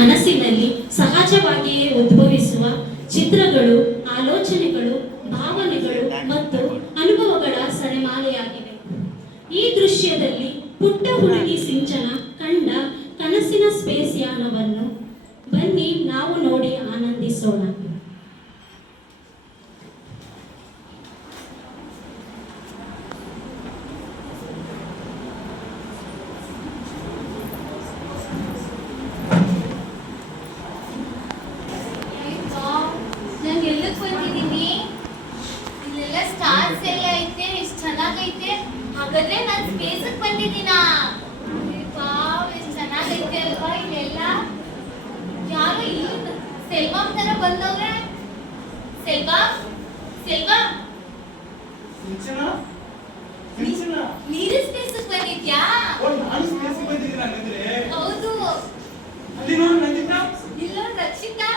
ಮನಸ್ಸಿನಲ್ಲಿ ಸಹಜವಾಗಿಯೇ ಉದ್ಭವಿಸುವ ಚಿತ್ರಗಳು, ಆಲೋಚನೆಗಳು, ಭಾವನೆಗಳು ಮತ್ತು ಅನುಭವಗಳ ಸರಿಮಾಲೆಯಾಗಿವೆ. ಈ ದೃಶ್ಯದಲ್ಲಿ ಪುಟ್ಟ ಹುಡುಗಿ ಸಿಂಚನ ಕಂಡ ಕನಸಿನ ಸ್ಪೇಸ್ ಯಾನವನ್ನು ಬನ್ನಿ ನಾವು ನೋಡಿ ಆನಂದಿಸೋಣ. ಹಾಗಾದ್ರೆ ನಾನು ಸ್ಪೇಸ್ಗೆ ಬಂದಿದ್ದೀನಾ? ಎಷ್ಟು ಚೆನ್ನಾಗೈತೆ ಅಲ್ವಾ ಇಲ್ಲೆಲ್ಲ. ಯಾರು ಇಲ್ಲಿ ಸೆಲ್ವಾ ತರ ಬಂದವ್ರೆ? ಸೆಲ್ವಾ, ಸೆಲ್ವಾ, ನೀರು ಸ್ಪೇಸ್ಗೆ ಬಂದಿದ್ಯಾ? ಹೌದು. ಇಲ್ಲ ರಕ್ಷಿತಾ,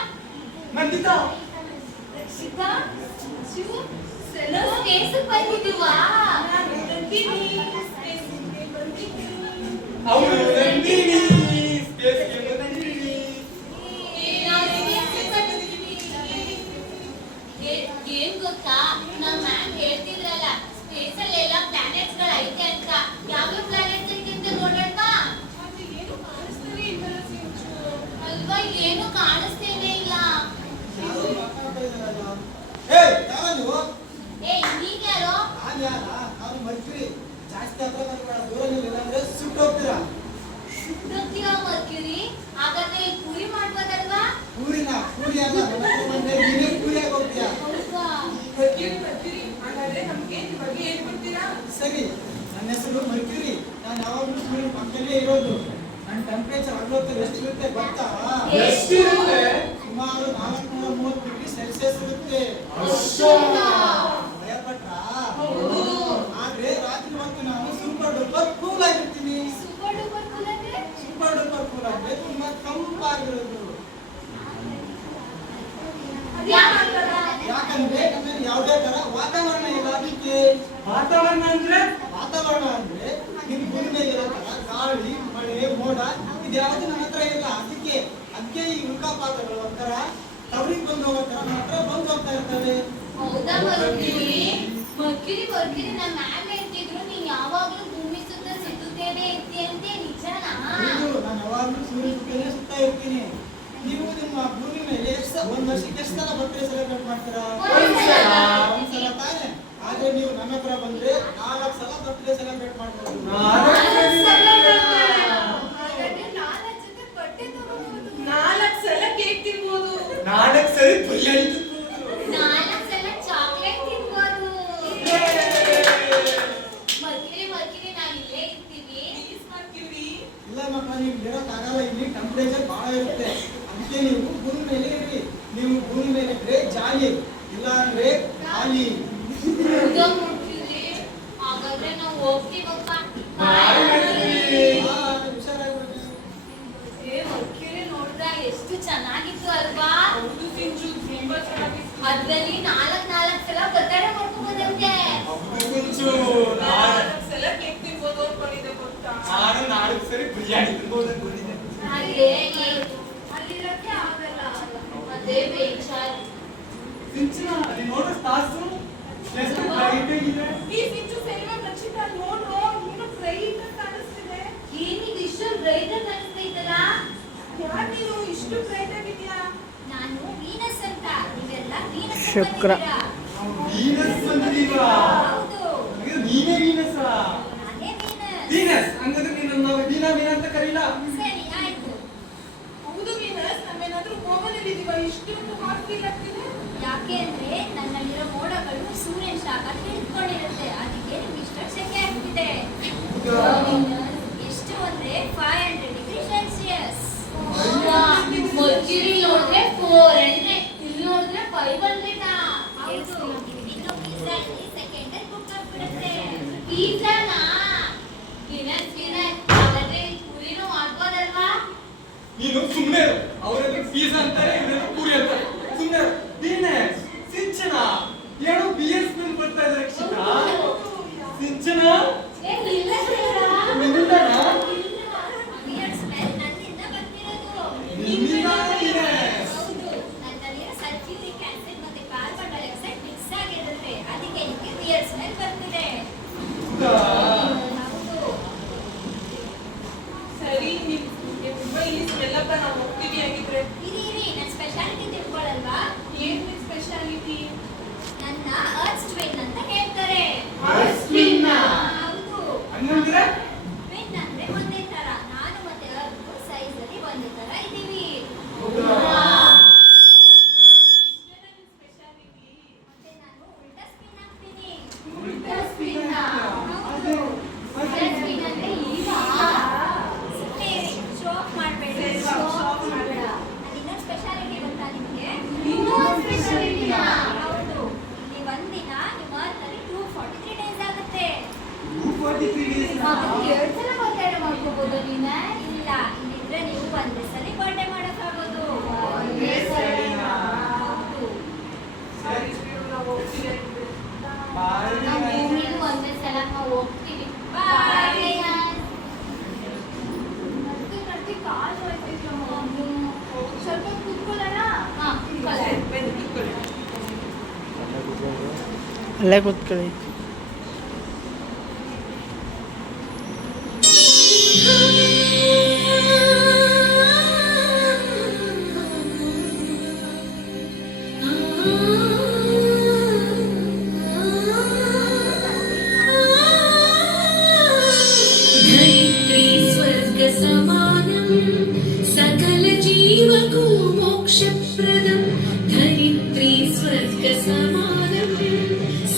ರಕ್ಷಿತಾ, ಶಿವು ಸ್ಪೇಸ್ಗೆ ಬಂದಿದ್ದೀವಾ? ಏನ್ ಗೊತ್ತಾ, ನಮ್ಮ ಮ್ಯಾಮ್ ಹೇಳ್ತಿದ್ರಲ್ಲ ಸ್ಪೇಸ್ ಅಲ್ಲಿ ಎಲ್ಲ ಪ್ಲಾನೆಟ್ಸ್ ಗಳು ಐತೆ ಅಂತ. ಯಾವ ಪ್ಲಾನೆಟ್ಸ್ ಐತೆ ಅಂತ ನೋಡೋಣ ಅಲ್ವಾ? ಏನು ಕಾಣಿಸ್ತೇನೆ ಇಲ್ಲ. ನೀನ್ಯಾರೋ? ಸುಟ್ಟೋಗ್ತೀರಾ ಮರ್ಕ್ಯೂರಿ? ಹಾಗಾದ್ರೆ ಪೂರಿ ಮಾಡ್ಬೋದಲ್ವಾ? ಸರಿ, ನನ್ನ ಹೆಸರು ಮರ್ಕ್ಯೂರಿ. ನಾನು ಯಾವಾಗಲೂ ಸೂರ್ಯನ ಪಕ್ಕದಲ್ಲೇ ಇರೋದು. ನನ್ನ ಟೆಂಪರೇಚರ್ ಎಷ್ಟಿರುತ್ತೆ ಗೊತ್ತಾ? ಸುಮಾರು 430 ಡಿಗ್ರಿ ಸೆಲ್ಸಿಯಸ್ ಇರುತ್ತೆ. ಭಯಪಟ್ರಾ? ಆದ್ರೆ ರಾತ್ರಿ ಹೊತ್ತು ನಾನು ಸೂಪರ್ ಡೂಪರ್ ಕೂಲ್ ಆಗಿರ್ತೀನಿ. ಸೂಪರ್ ಡೂಪರ್ ಕೂಲ್ ಅಂದ್ರೆ ತುಂಬಾ ತಂಪಾಗಿರೋದು. ಯಾಕಂದ್ರೆ ನಮ್ಮಲ್ಲಿ ಯಾವುದೇ ತರ ವಾತಾವರಣ ಇಲ್ಲ. ಅದಕ್ಕೆ ವಾತಾವರಣ ಅಂದ್ರೆ ನಿಮ್ ಭೂಮಿ ಮೇಲೆ ಇರೋ ತರ ಗಾಳಿ, ಮಳೆ, ಮೋಡ ಇದ್ಯಾವುದು ನಮ್ಮ ಹತ್ರ ಇಲ್ಲ. ಅದಕ್ಕೆ ಈ ಉಲ್ಕಾಪಾತಗಳು ಒಂಥರ ತವರಿಗೆ ಬಂದು ಹೋಗೋ ತರ ನಮ್ಮ ಹತ್ರ ಬಂದು ಹೋಗ್ತಾ ಇರ್ತವೆ. ಹೌದಾ ಮರ್ಕ್ಯೂರಿ? ಮರ್ಕ್ಯೂರಿ ನಮ್ಮ ಮ್ಯಾಮ್ ಹೇಳ್ತಿದ್ರು ನೀನ್ ಯಾವಾಗ್ಲೂ ಭೂಮಿ ಸುತ್ತ ಸುತ್ತುತ್ತೇನೆ ಇರ್ತೀಯಂತೆ, ನಿಜನಾ? ನಾನು ಯಾವಾಗ್ಲೂ ಸೂರ್ಯ ಸುತ್ತಲೇ ಸುತ್ತಾ ಇರ್ತೀನಿ. ನೀವು ನಿಮ್ಮ ಭೂಮಿ ಮೇಲೆ ಒಂದ್ ವರ್ಷಕ್ಕೆ ಎಷ್ಟು ಸಲ ಬರ್ತ್ಡೇ ಸೆಲೆಬ್ರೇಟ್ ಮಾಡ್ತೀರಾ? ಒಂದ್ಸಲ ತಾನೆ. ಆದ್ರೆ ನೀವು ನನ್ನ ಹತ್ರ ಬಂದ್ರೆ 4 ಸಲ ಬರ್ತ್ಡೇ ಸೆಲೆಬ್ರೇಟ್ ಮಾಡ್ಬೋದು. 4 ಸಲ ಕೇಕ್ ತಿನ್ಬೋದು. 4 ಸಲ ಬಿರಿಯಾನಿ ತಿನ್ಬೋದು. 4 ಸಲ ಚಾಕ್ಲೇಟ್ ತಿನ್ಬೋದು. ಮರ್ಕ್ಯೂರಿ ನಾನು ಇಲ್ಲೇ ಇರ್ತೀವಿ. ಇಲ್ಲ ಮಕ್ಕಳ, ನೀವು ಇರೋಕ್ಕಾಗಲ್ಲ. ಇಲ್ಲಿ ಟೆಂಪರೇಚರ್ ಬಹಳ ಇರುತ್ತೆ. ಅದಕ್ಕೆ ನೀವು ಭೂಮಿ ಮೇಲೆ ಇರ್ರಿ. ನೀವು ಭೂಮಿ ಮೇಲೆ ಇದ್ರೆ ಜಾಲಿ, ಇಲ್ಲ ಅಂದ್ರೆ ಖಾಲಿ. ಹಾಗಾದ್ರೆ ನಾವು ಹೋಗ್ತೀವಪ್ಪ. ನೋಡ್ದ ಎಷ್ಟು ಚೆನ್ನಾಗಿತ್ತು ಅಲ್ವಾ? ಅದ್ರಲ್ಲಿ 4 ಸಲ ಬರ್ತಡೇ ಮಾಡ್ಕೋಬೋದಂತೆ. 4 ಸಲ ಕೇಕ್ ತಿನ್ಬೋದು ಅನ್ಕೊಂಡಿದ್ದೆ ಗೊತ್ತಾ? 4 ಸರಿ ಬಿರಿಯಾನಿ ತಿನ್ಬೋದು ಅನ್ಕೊಂಡಿದ್ದೆ. ಅಲ್ಲಿರಕ್ಕೆ ಆಗಲ್ಲ, ಅದೇ ಬೇಜಾರು. ಅಲ್ಲಿ ನೋಡ್ರೆ ಸ್ಟಾರ್ಸ್ ಎಷ್ಟು ಬ್ರೈಟ್ ಆಗಿದೆ. ಈ ಸಿಂಚು ಸೆಲ್ವಾ ರಕ್ಷಿತಾ ನೋಡ್ರೋ, ಏನು ಬ್ರೈಟ್ ಅಂತ ಕಾಣಿಸ್ತಿದೆ. ಏನಿದು ಇಷ್ಟೊಂದು ಬ್ರೈಟ್ ಅಂತ ಕಾಣಿಸ್ತೈತಲ್ಲ? ಯಾರು ನೀನು ಇಷ್ಟು ಬ್ರೈಟ್ ಆಗಿದ್ಯಾ? ನಾನು ವೀನಸ್ ಅಂತ. ನೀವೆಲ್ಲ ವೀನಸ್ ಶುಕ್ರ. ವೀನಸ್ ಬಂದಿದೀವಾ? ಹೌದು, ನೀನೇ ವೀನಸ್? ನಾನೇ ವೀನಸ್. ವೀನಸ್ ಹಂಗಂದ್ರೆ ನೀನು ನಾವು ವೀನಾ ಅಂತ ಕರೀಲ. ಸರಿ ಆಯ್ತು. ಹೌದು ವೀನಸ್, ನಾವೇನಾದ್ರೂ ಕೋಮದಲ್ಲಿ ಇದೀವ? ಇಷ್ಟೊಂದು ಹಾಟ್ ಫೀಲ್ ಆಗ್ತಿದೆ. ಯಾಕೆ ಅಂದ್ರೆ ನನ್ನಲ್ಲಿರೋ ಮೋಡಗಳು ಸೂರ್ಯನ ಶಾಖ ಹಿಡಿದುಕೊಂಡಿರುತ್ತೆ. ಅದಕ್ಕೆ ನಿಮ್ಗೆ ಇಷ್ಟೊಂದು ಸೆಕೆ ಆಗ್ತಿದೆ. ಎಷ್ಟು ಅಂದ್ರೆ 500 ಡಿಗ್ರಿ ಸೆಲ್ಸಿಯಸ್. ಮರ್ಕ್ಯೂರಿ ನೋಡಿದ್ರೆ 400, ಇಲ್ಲಿ ನೋಡಿದ್ರೆ 500. ಹೌದು, ಇನ್ನು ಪಿಜ್ಜಾ ಸೆಕೆಂಡ್ ಬುಕ್ ಆಗ್ಬಿಡುತ್ತೆ. ಪಿಜ್ಜಾನಾ? ವೀನಸ್ ಹಾಗಾದ್ರೆ ಪೂರಿನೂ ಮಾಡ್ಬೋದಲ್ವಾ? ನೀನು ಸುಮ್ಮನೆ ಅವರೆಲ್ಲ ಪಿಜ್ಜಾ ಅಂತಾರೆ, ಇವರೆಲ್ಲ ಪೂರಿ ಅಂತಾರೆ. ಸುಮ್ಮನೆ ವೀನಸ್, ಸಿಂಚನ ಏನೋ BS ಮೇಲೆ ಬರ್ತಾ ಇದ್ದಾರೆ. ರಕ್ಷಿತಾ, ಸಿಂಚನ ಇಲ್ಲ ನಿಂದನಾ? ನನ್ನಿಂದ ಬಂದಿರೋದು. ನಿಮ್ಮಿಗಾಗಿದೆ. ಹೌದು, ನನ್ನಲ್ಲಿರೋ ಸಲ್ಫ್ಯೂರಿಕ್ ಆಸಿಡ್ ಮತ್ತೆ ಕಾರ್ಬನ್ ಡೈಆಕ್ಸೈಡ್ ಮಿಕ್ಸ್ ಆಗಿರುತ್ತೆ, ಅದಕ್ಕೆ ನಿಮಗೆ ವಿಯರ್ಡ್ ಸ್ಮೆಲ್ ಬರ್ತಿದೆ. ಹೌದು. ಸರಿ ನಿಮ್ಮ ಇಲ್ಲಿ ಸ್ಮೆಲ್ಲಪ್ಪ ನಾವು ಹೋಗ್ತೀವಿ ಆಗಿದ್ರೆ. ಇರಿ, ನನ್ನ ಸ್ಪೆಷಾಲಿಟಿ ತಿಳ್ಕೊಳ್ಳಲ್ವಾ? ಏನ್ ನಿಮ್ ಸ್ಪೆಷಾಲಿಟಿ? ನನ್ನ ಅರ್ತ್ ಟ್ವಿನ್ ಅಂತ ಹೇಳ್ತಾರೆ. Earth twin ಆ? ಹೌದು. ಹಂಗಂದ್ರೆ ಟ್ವಿನ್ ಅಂದ್ರೆ ಒಂದೇ ತರ. ನಾನು ಮತ್ತೆ ಅರ್ತ್ ಸೈಜ್ ಅಲ್ಲಿ ಒಂದೇ ತರ ಇದ್ದೀವಿ. ಹೌದಾ? ಇಷ್ಟೇನಾ ನಿಮ್ ಸ್ಪೆಷಾಲಿಟಿ? ಮತ್ತೆ ನಾನು ಉಲ್ಟಾ ಸ್ಪಿನ್ ಆಗ್ತೀನಿ. ಉಲ್ಟಾ spin ಆ? ಹೌದು. ಉಲ್ಟಾ ಸ್ಪಿನ್ ಅಂದ್ರೆ ಈಗ ಶೋ ಆಫ್ ಮಾಡಬೇಡಿ. Show off ಮಾಡ್ಬೇಡ. ಇನ್ನೊಂದು ಸ್ಪೆಷಾಲಿಟಿ ಗೊತ್ತಾ ನಿಮಗೆ? ಇನ್ನೊಂದ್ speciality ನಾ? ಹೌದು. ಇಲ್ಲಿ ಒಂದಿನ ನಿಮ್ಮ ಅರ್ಥಲ್ಲಿ 243 ಡೇಸ್ ಆಗುತ್ತೆ. 243 days ನಾ? ಮತ್ತೆ 2 ಸಲ ಬರ್ತ್ಡೇ ಮಾಡ್ಕೋಬಹುದು ನೀನ? ಇಲ್ಲ, ಇಲ್ಲಿದ್ರೆ ನೀವು ಒಂದೇ ಸಲ ಬರ್ತ್ಡೇ ಮಾಡಕ್ಕಾಗೋದು. ಒಂದೇ ಸಲಿನಾ? ಹೌದು. ಸರಿ ಬಿಡು, ನಾವು ಹೋಗ್ತೀವಿ ಆಗಿದ್ರೆ. ಬಾರಿ ನಾವು ಆಯ್ತು. ಭೂಮಿಗೂ ಒಂದೇ ಸಲ ಹೋಗ್ತೀವಿ. ಬಾಯ್. ನಡ್ತಿ ಕಾಲ್ ಹೋಯ್ತಿದ್ಲು ಮಗು. ಸ್ವಲ್ಪ ಕೂತ್ಕೊಳ್ಳೋಣ? ಹಾ, ಕೂತ್ಕೊಳ್ಳೋಣ. ಬನ್ನಿ ಕೂತ್ಕೊಳ್ಳಿ. ಅಲ್ಲೇ ಕೂತ್ಕೊಳ್ಳಿ. धरित्री स्वर्गसमानं सकलजीवको मोक्षप्रदं धरित्री स्वर्गसमानं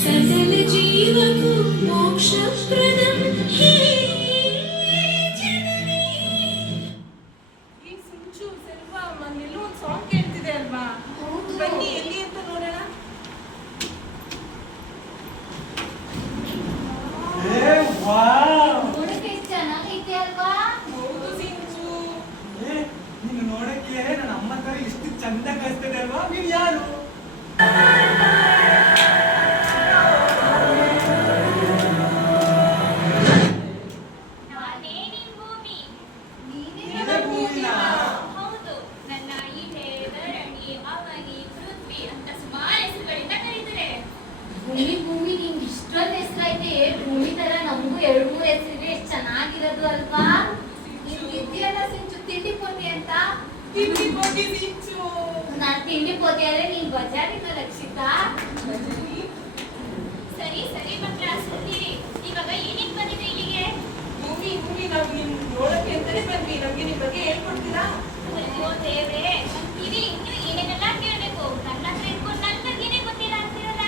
सकलजीवको मोक्षप्रदं हे जननी ಈ ಸಿಂಚು ಸೆಲ್ವಾ ಎಲ್ಲೋ ಒಂದು ಸಾಂಗ್ ಕೇಳ್ತಿದೆ ಅಲ್ವಾ? ಹೌದು. ಬನ್ನಿ ಎಲ್ಲಿ ಅಂತ ನೋಡೋಣ. ಏ ವಾವ್. ನೋಡಕ್ಕೆ ಎಷ್ಟು ಚೆನ್ನಾಗೈತೆ ಅಲ್ವಾ? ಹೌದು ಸಿಂಚು. ಏ, ನೀನು ನೋಡಕ್ಕೆ ನನ್ನ ಅಮ್ಮ ತರ ಎಷ್ಟು ಚಂದ ಕಾಣಿಸ್ತದೆ ಅಲ್ವಾ? ನೀವ್ ಯಾರು? ನಾನೇ ನಿಮ್ ಭೂಮಿ. ನೀನೇ ಭೂಮಿನಾ? ಹೌದು. ನನ್ನ ಇಳೆ, ಧರಣಿ, ಅವನಿ, ಪೃಥ್ವಿ ಅಂತ ಸುಮಾರು ಹೆಸರುಗಳಿಂದ ಕರೀತಾರೆ. ಭೂಮಿ ನಿಂಗೆ ಇಷ್ಟೊಂದು ಹೆಸರೈತೆ. ಭೂಮಿ ತರ ನಮಗೂ 2-3 ಹೆಸರಿದೆ. ಎಷ್ಟು ಚೆನ್ನಾಗಿರೋದು ಅಲ್ವಾ? ನಿಮ್ಗೆ ಇದೆಯಲ್ಲ ಸಿಂಚು ತಿಂಡಿ ಪೋತಿ ಅಂತ. ತಿಂಡಿ ಹೋಗಿ ಸಿಂಚು. ನಾನ್ ತಿಂಡಿ ಪೋತಿ ಆದ್ರೆ ನೀನ್ ಬಜಾರಿನ ರಕ್ಷಿತಾ. ಸರಿ ಸರಿ ಮಕ್ಕಳ ಸುತ್ತೀರಿ. ಇವಾಗ ಏನಕ್ಕೆ ಬಂದಿದೆ ಇಲ್ಲಿಗೆ? ಭೂಮಿ ನಾವು ನಿಮ್ ನೋಡಕ್ಕೆ ಅಂತಾನೆ ಬಂದ್ವಿ. ನಮ್ಗೆ ನಿಮ್ ಬಗ್ಗೆ ಹೇಳ್ಕೊಡ್ತೀರಾ? ಅಯ್ಯೋ ದೇವ್ರೇ, ಇರಿ ಇನ್ನು ಏನೇನೆಲ್ಲ ಕೇಳ್ಬೇಕು. ನನ್ನ ಹತ್ರ ಇಟ್ಕೊಂಡು ನನ್ನ ಬಗ್ಗೆನೇ ಗೊತ್ತಿಲ್ಲ ಅಂತೀರಲ್ಲ.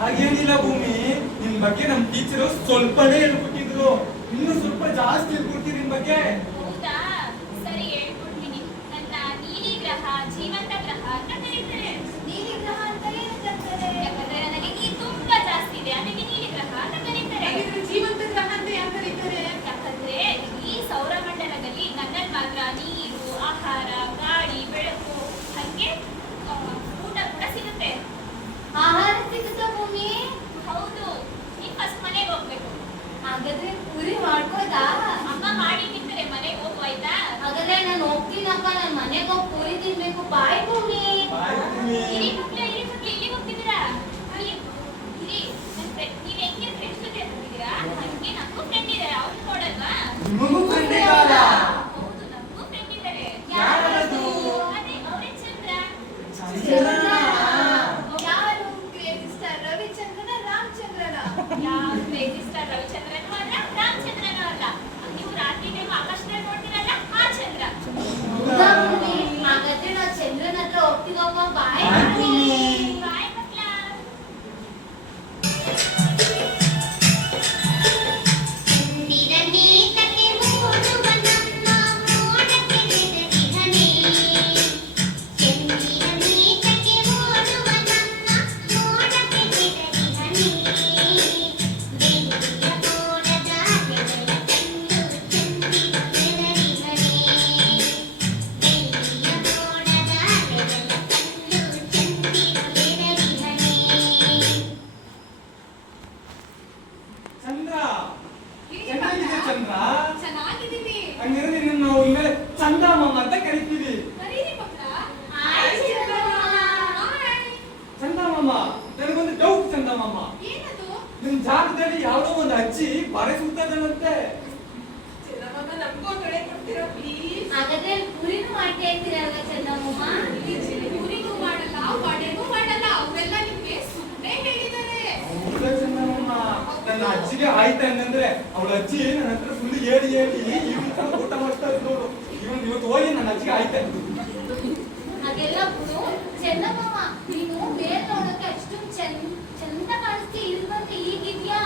ಹಾಗೇನಿಲ್ಲ ಭೂಮಿ, ನಿನ್ ಬಗ್ಗೆ ನಮ್ ಟೀಚರು ಸ್ವಲ್ಪನೇ ಹೇಳ್ಕೊಟ್ಟಿದ್ರು. ಇನ್ನು ಸ್ವಲ್ಪ ಜಾಸ್ತಿ ಹೇಳ್ಕೊಡ್ತೀನಿ ನಿನ್ ಬಗ್ಗೆ. ಹೌದಾ? ಸರಿ ಹೇಳ್ಕೊಡ್ತೀನಿ. ನನ್ನ ನೀಲಿ ಗ್ರಹ ಜೀವಂತ ಗ್ರಹ ಅಂತ ಕರೀತಾರೆ. ನೀಲಿ ಗ್ರಹ ಅಂತ ಏನಕ್ಕೆ ಅಂತಾರೆ? ಯಾಕಂದ್ರೆ ನನಗೆ ನೀರು ತುಂಬಾ ಜಾಸ್ತಿ ಇದೆ, ಅದಕ್ಕೆ ನೀಲಿ ಗ್ರಹ ಅಂತ ಕರೀತಾರೆ. ಹಾಗಿದ್ರೆ ಜೀವಂತ ಗ್ರಹ ಅಂತ ಯಾಕೆ ಕರೀತಾರೆ? ಯಾಕಂದ್ರೆ ಈ ಸೌರಮಂಡಲದಲ್ಲಿ ನನ್ನಲ್ಲಿ ಮಾತ್ರ ನೀರು, ಆಹಾರ, ಗಾಳಿ, ಬೆಳಕು ಹಂಗೆ ಊಟ ಕೂಡ ಸಿಗುತ್ತೆ. ಆಹಾರ ಸಿಗುತ್ತಾ ಭೂಮಿ? ಹೌದು. ನೀನ್ ಫಸ್ಟ್ ಮನೆಗೆ ಹೋಗ್ಬೇಕು. ಹಾಗಾದ್ರೆ ಪೂರಿ ಮಾಡ್ಕೋದಾ? ಅಮ್ಮ ಮಾಡಿ ತಿಂತಾರೆ, ಮನೆಗೆ ಹೋಗು ಆಯ್ತಾ? ಹಾಗಾದ್ರೆ ನಾನು ಹೋಗ್ತೀನಪ್ಪ, ನಾನು ಮನೆಗೆ ಹೋಗಿ ಪೂರಿ ತಿನ್ಬೇಕು. ಬಾಯ್ ಭೂಮಿ. ಬಾಯ್ ಭೂಮಿ. ಇರಿ ಮಕ್ಳು, ಇಲ್ಲಿಗೆ ಹೋಗ್ತಿದ್ದೀರಾ? ಇರಿ, ನೀವ್ ಹೆಂಗೆ ಫ್ರೆಂಡ್ಸ್ ಜೊತೆ ಹೋಗ್ತಿದ್ದೀರಾ? ಹಂಗೆ ನಮಗೂ ಫ್ರೆಂಡ್ ಇದ್ದಾರೆ, ಅವ್ರು ನೋಡಲ್ವಾ? ನಿಮಗೂ friend ಇದ್ದಾರಾ? ಹೌದು, ನಮಗೂ ಫ್ರೆಂಡ್ ಇದ್ದಾರೆ. ಯಾರದು? ಅದೇ ಅವರೇ ಚಂದ್ರ. ಚಂದ್ರನಾ? ಯಾರು ಕ್ರೇಜಿ ಸ್ಟಾರ್ ರವಿಚಂದ್ರನ ರಾಮಚಂದ್ರನ? ಯಾರು ಕ್ರೇಜಿ ಸ್ಟಾರ್ ರವಿಚಂದ್ರನೂ ಅಲ್ಲ, ರಾಮಚಂದ್ರನೂ ಅಲ್ಲ. ನೀವು ರಾತ್ರಿ ಟೈಮ್ ಆಕಾಶದಲ್ಲಿ ನೋಡ್ತೀರಲ್ಲ, ಆ ಚಂದ್ರ. ಹೌದಾ? ಹಾಗಾದ್ರೆ ನಾವು ಚಂದ್ರನ ಹತ್ರ ಹೋಗ್ತೀವಪ್ಪ. ಬಾಯ್ ಬಾಯ್ ಭೂಮಿ. ಆಯ್ತಾ ಹಂಗಂದ್ರೆ ಅವಳ ಅಜ್ಜಿ ನನ್ನ ಹತ್ರ ಫುಲ್ ಹೇಳಿ ಇವನ್ ತರ ಊಟ ಮಾಡ್ತಾ ಇದ್ರು ನೋಡು. ಇವತ್ತು ಹೋಗಿ ನನ್ನ ಅಜ್ಜಿಗೆ ಆಯ್ತಾ. ಅದೆಲ್ಲ ಬಿಡು ಚೆನ್ನಮ್ಮ, ನೀನು ಮೇಲ್ ನೋಡೋಕೆ ಅಷ್ಟೊಂದು ಚಂದ ಕಾಣಿಸ್ತಿ, ಇಲ್ಲಿ ಬಂದು ಹೀಗಿದ್ಯಾ?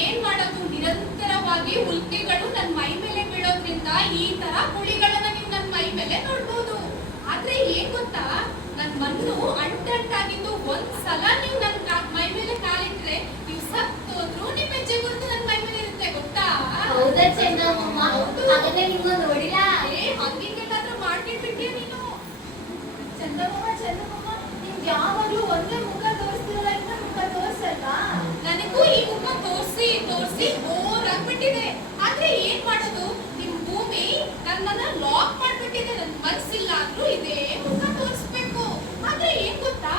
ಏನ್ ಮಾಡೋದು, ನಿರಂತರವಾಗಿ ಉಲ್ಕೆಗಳು ನನ್ನ ಮೈ ಮೇಲೆ ಬೀಳೋದ್ರಿಂದ ಈ ತರ ಕುಳಿಗಳನ್ನ ನೀವು ನನ್ನ ಮೈ ಮೇಲೆ ನೋಡ್ಬೋದು. ಆದ್ರೆ ಏನ್ ಗೊತ್ತಾ, ನನ್ ಮಣ್ಣು ಅಂಟಾಗಿದ್ದು ಒಂದ್ಸಲ ನೀವು ನನ್ನ ಮೈ ಮೇಲೆ ಕಾಲಿಟ್ರೆ ನೀವು ಸತ್ತೋದ್ರು ನಿಮ್ಮ ಹೆಜ್ಜೆ ಗುರುತು ನನ್ನ ಮೈ ಮೇಲೆ ಇರುತ್ತೆ, ಗೊತ್ತಾ? ಹೌದಾ ಚೆನ್ನಮ್ಮ? ಹಾಗಾದ್ರೆ ನಿಮ್ಗೆ ನೋಡಿಲ್ಲ? ಹಂಗಿಂಗೆಲ್ಲಾದ್ರೂ ಮಾಡ್ಬಿಟ್ಟಿದ್ಯಾ ನೀನು? ಚಂದಮ್ಮ, ನಿಮ್ಗೆ ಯಾವಾಗ್ಲೂ ಒಂದೇ ಮುಖ ತೋರಿಸ್ತಿರಲ್ಲ, ಇನ್ನೊಂದು ಮುಖ ತೋರ್ಸಲ್ಲ? ನನಗೂ ಈ ಮುಖ ತೋರಿಸಿ ಬೋರ್ ಆಗ್ಬಿಟ್ಟಿದೆ. ಆದ್ರೆ ಏನ್ ಮಾಡೋದು, ನಿಮ್ ಭೂಮಿ ನನ್ನನ್ನ ಲಾಕ್ ಮಾಡ್ಬಿಟ್ಟಿದೆ. ನನ್ ಮನ್ಸಿಲ್ಲ ಅಂದ್ರೂ ಇದೇ ಮುಖ ತೋರಿಸ್ಬೇಕು. ಆದ್ರೆ ಏನ್ ಗೊತ್ತಾ,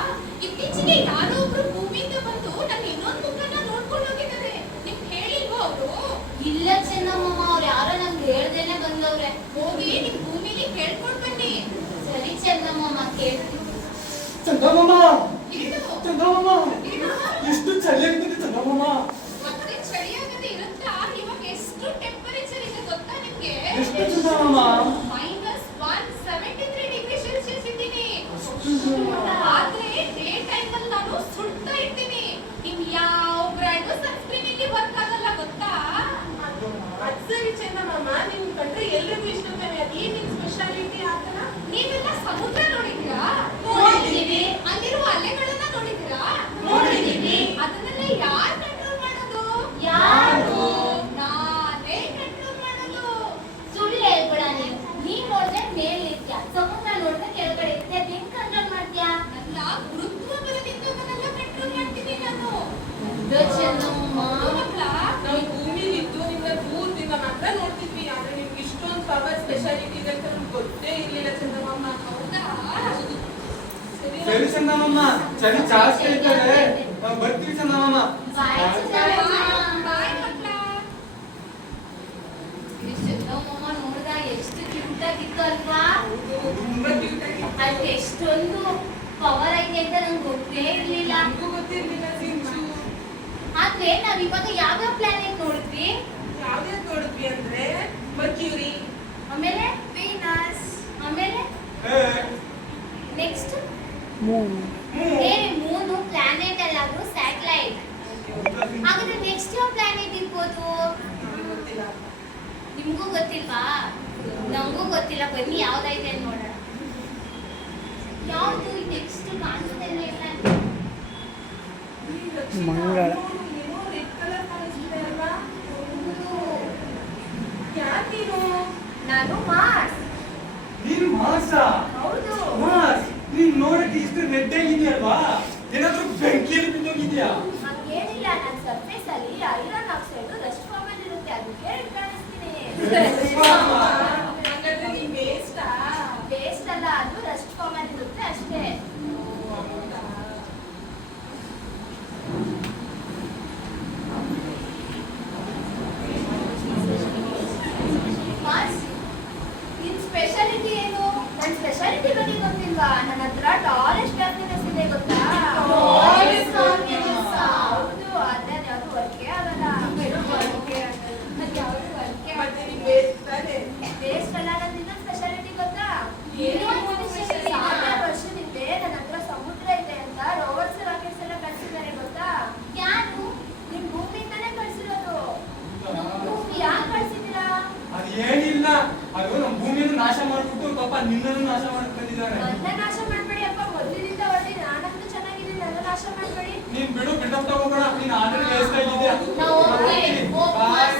ಇತ್ತೀಚೆಗೆ ಯಾರೋ ಒಬ್ರು ಭೂಮಿಯಿಂದ ಬಂದು ನನ್ನ ಇನ್ನೊಂದು ಮುಖನ ನೋಡ್ಕೊಂಡು ಹೋಗಿದ್ದಾರೆ. ನಿಮ್ಗೆ ಹೇಳಿಲ್ವೋ ಅವರು? ಇಲ್ಲ ಚೆನ್ನಮ್ಮ, ಅವ್ರು ಯಾರೋ ನಂಗೆ ಹೇಳ್ದೇನೆ ಬಂದವ್ರೆ. ಹೋಗಿ ನಿಮ್ ಭೂಮಿಲಿ ಕೇಳ್ಕೊಂಡ್ ಬನ್ನಿ. ಸರಿ ಚೆನ್ನಮ್ಮ, ಕೇಳ್ತೀನಿ. ಚಂದಮ್ಮ, ಏನು? ಚಂದಮ್ಮ, ಏನು? ಎಷ್ಟು ಚಳಿ ಆಗ್ತದೆ ಚಂದಮ್ಮ. ಮತ್ತೆ ಚಳಿಯಾಗದೆ ಇರುತ್ತಾ? ಇವಾಗ ಎಷ್ಟು ಟೆಂಪರೇಚರ್ ಇದೆ ಗೊತ್ತಾ ನಿಮ್ಗೆ? ಎಷ್ಟು ಚಂದಮ್ಮ? -173 ಡಿಗ್ರಿ ಸೆಲ್ಸಿಯಸ್ ಇದ್ದೀನಿ. ಆದ್ರೆ ಡೇ ಟೈಮ್ ಅಲ್ಲಿ ನಾನು ಸುಡ್ತಾ ಇರ್ತೀನಿ. ನಿಮ್ ಯಾವ ಬ್ರ್ಯಾಂಡ್ ಸನ್ಸ್ಕ್ರೀನ್ ಇಲ್ಲಿ ವರ್ಕ್ ಆಗಲ್ಲ, ಗೊತ್ತಾ? ಸರಿ ಚಂದಮ್ಮ, ನಿಮ್ ಕಂಡ್ರೆ ಎಲ್ರಿಗೂ ಇಷ್ಟ ತಾನೆ, ಅದೇನ್ ನಿಮ್ ಸ್ಪೆಷಾಲಿಟಿ ಆತರ? ನೀವೆಲ್ಲ ಸಮುದ್ರ ನೋಡಿದ್ದೀರಾ? ನೋಡಿದ್ದೀವಿ. ಅಲ್ಲಿರುವ ಅಲೆಗಳನ್ನ ನೋಡಿದ್ದೀರಾ? ನೋಡಿದ್ದೀವಿ. ಅದನ್ನೆಲ್ಲ ಯಾರು ಕಂಟ್ರೋಲ್ ಮಾಡೋದು? ಯಾರು? ನಾನೇ ಕಂಟ್ರೋಲ್ ಮಾಡೋದು. ಸುಳ್ಳು ಹೇಳ್ಬೇಡ ನೀನು. ನೀನ್ ನೋಡಿದ್ರೆ ಮೇಲ್ ಇರ್ತೀಯ, ಸಮುದ್ರ ನೋಡಿದ್ರೆ ಕೆಳಗಡೆ ಇರ್ತೀಯ. ಹೆಂಗ್ ಕಂಟ್ರೋಲ್ ಮಾಡ್ತೀಯಾ? ನನ್ನ ಗುರುತ್ವ ಬಲದಿಂದ ಅದನ್ನೆಲ್ಲ ಕಂಟ್ರೋಲ್ ಮಾಡ್ತೀನಿ ನಾನು. ಚೆನ್ನಮ್ಮ, ಮಕ್ಕಳ ನಾವು ಭೂಮಿಲಿ ಇದ್ದು ನಿಮ್ನ ದೂರದಿಂದ ಮಾತ್ರ ನೋಡ್ತಿದ್ವಿ, ಆದ್ರೆ ನಿಮ್ಗೆ ಇಷ್ಟೊಂದು ಪವರ್ ಸ್ಪೆಷಾಲಿಟಿ ಇದೆ ಅಂತ ನಮ್ಗೆ ಗೊತ್ತೇ ಇರ್ಲಿಲ್ಲ ಚಂದಮ್ಮ. ಹೌದಾ? ಸರಿ ಚಂದಮ್ಮ, ಚಳಿ ಜಾಸ್ತಿ ಆಯ್ತದೆ, ನಾವು ಬರ್ತೀವಿ ಚಂದಮ್ಮ. ಬಾಯ್ ಚೆನ್ನಮ್ಮ. ಬಾಯ್ ಮಕ್ಕಳ. ಚೆನ್ನಮ್ಮ ನೋಡಿದಾಗ ಎಷ್ಟು ಕ್ಯೂಟ್ ಆಗಿತ್ತು ಅಲ್ವಾ? ತುಂಬಾ ಕ್ಯೂಟ್ ಆಗಿ ಅಲ್ಲಿ ಎಷ್ಟೊಂದು ಪವರ್ ಐತೆ ಅಂತ ನಂಗೆ ಗೊತ್ತೇ ಇರ್ಲಿಲ್ಲ. ನಮಗೂ ಗೊತ್ತಿರ್ಲಿಲ್ಲ ಸಿಂಚು. ಆದ್ರೆ ನಾವ್ ಇವಾಗ ಯಾವ್ಯಾವ ಪ್ಲಾನೆಟ್ ನೋಡಿದ್ವಿ? ಯಾವ್ಯಾವ್ದು ನೋಡಿದ್ವಿ ಅಂದ್ರೆ ಮರ್ಕ್ಯೂರಿ, ಆಮೇಲೆ ವೀನಸ್, ಆಮೇಲೆ next Moon. Moon planet ಅಲ್ಲಾದ್ರೂ satellite. ಹಾಗಾದ್ರೆ ನೆಕ್ಸ್ಟ್ ಯಾವ ಪ್ಲಾನೆಟ್ ಇರ್ಬೋದು? ಗೊತ್ತಿಲ್ಲ. ನಿಮ್ಗೂ ಗೊತ್ತಿಲ್ವಾ? ನಮಗೂ ಗೊತ್ತಿಲ್ಲ. ಬನ್ನಿ ಯಾವ್ದೈತೆ ಅಂತ ನೋಡೋಣ. ಯಾವ್ದು ನೆಕ್ಸ್ಟ್ ಕಾಣಿಸ್ತಾನೆ ಇಲ್ಲ? ಮಂಗಳ ಏನೋ ರೆಡ್ ಕಲರ್ ಕಾಣಿಸ್ತಿದೆ ಅಲ್ವಾ? ಯಾರು ನೀನು? ನಾನು ಮಾರ್ಸ್. ನೀನು ಮಾಸ? ಹೌದು. ಮಾಸ್, ನೀನ್ ನೋಡಕ್ಕೆ ಇಷ್ಟು ರೆಡ್ ಆಗಿದೆಯಲ್ವಾ? ಏನಾದ್ರೂ ಬೆಂಕಿಯಲ್ಲಿ ಬಿದ್ದೋಗಿದ್ಯಾ? ಹಂಗೇನಿಲ್ಲ, ನನ್ನ ಸರ್ಫೇಸ್ ಅಲ್ಲಿ ಐರನ್ ಆಕ್ಸೈಡ್ ರಸ್ಟ್ ಫಾರ್ಮ್ ಅಲ್ಲಿ ಇರುತ್ತೆ, ಅದಕ್ಕೆ ರೆಡ್ ಕಾಣಿಸ್ತೀನಿ. ಹಾಗಾದ್ರೆ ನೀನ್ ವೇಸ್ಟಾ? ವೇಸ್ಟ್ ಅಲ್ಲ, ಅದು ರಸ್ಟ್ ಫಾರ್ಮ್ ಅಲ್ಲಿ ಇರುತ್ತೆ ಅಷ್ಟೇ. ಮಾರ್ಸ್, ನಿನ್ ಸ್ಪೆಷಾಲಿಟಿ ಏನು? ನನ್ನ ಸ್ಪೆಷಾಲಿಟಿ ಬಗ್ಗೆ ಗೊತ್ತಿಲ್ವಾ? ನನ್ನ ಹತ್ರ ಟಾಲೆಸ್ಟ್ ಹ್ಯಾಪಿನೆಸ್ ಇದೆ, ಗೊತ್ತಾ? Tallest happiness. ಹೌದು, ಅದೇ ಯಾವುದು ವರ್ಕೆ ಆಗಲ್ಲ. ವರ್ಕೆ ಆಗಲ್ಲ. ಅದು ಯಾವುದು ವರ್ಕೆ ಮತ್ತೆ ನೀನ್ ವೇಸ್ಟ್ ತಾನೆ? ವೇಸ್ಟ್ ಅಲ್ಲ. ನನ್ನ ಇನ್ನೊಂದು ಸ್ಪೆಷಾಲಿಟಿ ಗೊತ್ತಾ? ಏನು ಇನ್ನೊಂದು 1000 ವರ್ಷದಿಂದೆ ನನ್ನ ಹತ್ರ ಸಮುದ್ರ ಇದೆ ಅಂತ ರೋವರ್ಸ್ ರಾಕೆಟ್ಸ್ ಎಲ್ಲ ಕಳ್ಸಿದ್ದಾರೆ, ಗೊತ್ತಾ? ಯಾರು? ನಿಮ್ ಭೂಮಿಯಿಂದಾನೇ ಕಳ್ಸಿರೋದು. ಭೂಮಿ ಯಾರು ಕಳ್ಸಿದ್ದೀರಾ? ಅದೇನಿಲ್ಲ, ಅದು ನಮ್ಮ ಭೂಮಿಯನ್ನು ನಾಶ ಮಾಡ್ಬಿಟ್ಟು ಪಾಪ ನಿನ್ನನ್ನು ನಾಶ ಮಾಡ್ಕೊಂಡಿದ್ದಾರೆ. ನನ್ನ ನಾಶ ಮಾಡ್ಬೇಡಿ ಅಪ್ಪ, ಮೊದಲಿನಿಂದ ಒಳ್ಳೆ ನಾನಂತೂ ಚೆನ್ನಾಗಿದ್ದೀನಿ, ನನ್ನ ನಾಶ ಮಾಡ್ಬೇಡಿ. ನೀನ್ ಬಿಡು, ಬಿಲ್ಡಪ್ ತಗೋಬೇಡ, ನೀನ್ ಆಲ್ರೆಡಿ ವೇಸ್ಟ್ ಆಗಿದ್ಯಾ. ನಾವು ಹೋಗ್ತೀವಿ. ಬಾಯ್.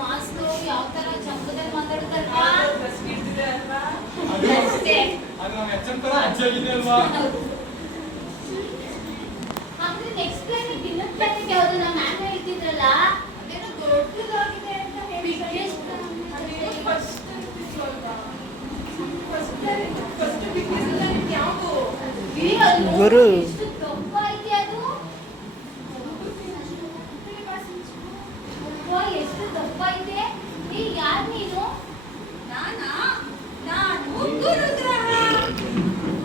ಮಾಸ್ಕ್ ಯಾವ ತರ ಚಂಪದಲ್ಲಿ ಮಾತಾಡ್ತಾರಲ್ವಾ? ಫಸ್ಟ್ ಇಡ್ತಿದೆ ಅಲ್ವಾ? ಅದು ಅಷ್ಟೇ. ಅದು ನಮ್ಮ ಎಚ್ಚರ ತರ ಅಜ್ಜಾಗಿದೆ ಅಲ್ವಾ? ಅಂದ್ರೆ ನೆಕ್ಸ್ಟ್ ಪ್ಲಾನೆಟ್ ಇನ್ನೊಂದು ಪ್ಲಾನೆಟ್ ಯಾವುದು? ನಮ್ಮ ಮ್ಯಾಮ್ ಹೇಳ್ತಿದ್ರಲ್ಲ, ಅದೇನೋ ದೊಡ್ಡದಾಗಿದೆ ಅಂತ ಹೇಳಿ. ಫಸ್ಟ್ ಬಿಗ್ನೆಸ್ ಪ್ಲಾನೆಟ್ ಯಾವುದು? ಗುರು ಎಷ್ಟು ದಪ್ಪ ಐತೆ ಅದು? ಅಬ್ಬಾ, ಎಷ್ಟು ದಪ್ಪ ಐತೆ. ಯಾರು ನೀನು? ನಾನು ಗುರುಗ್ರಹ.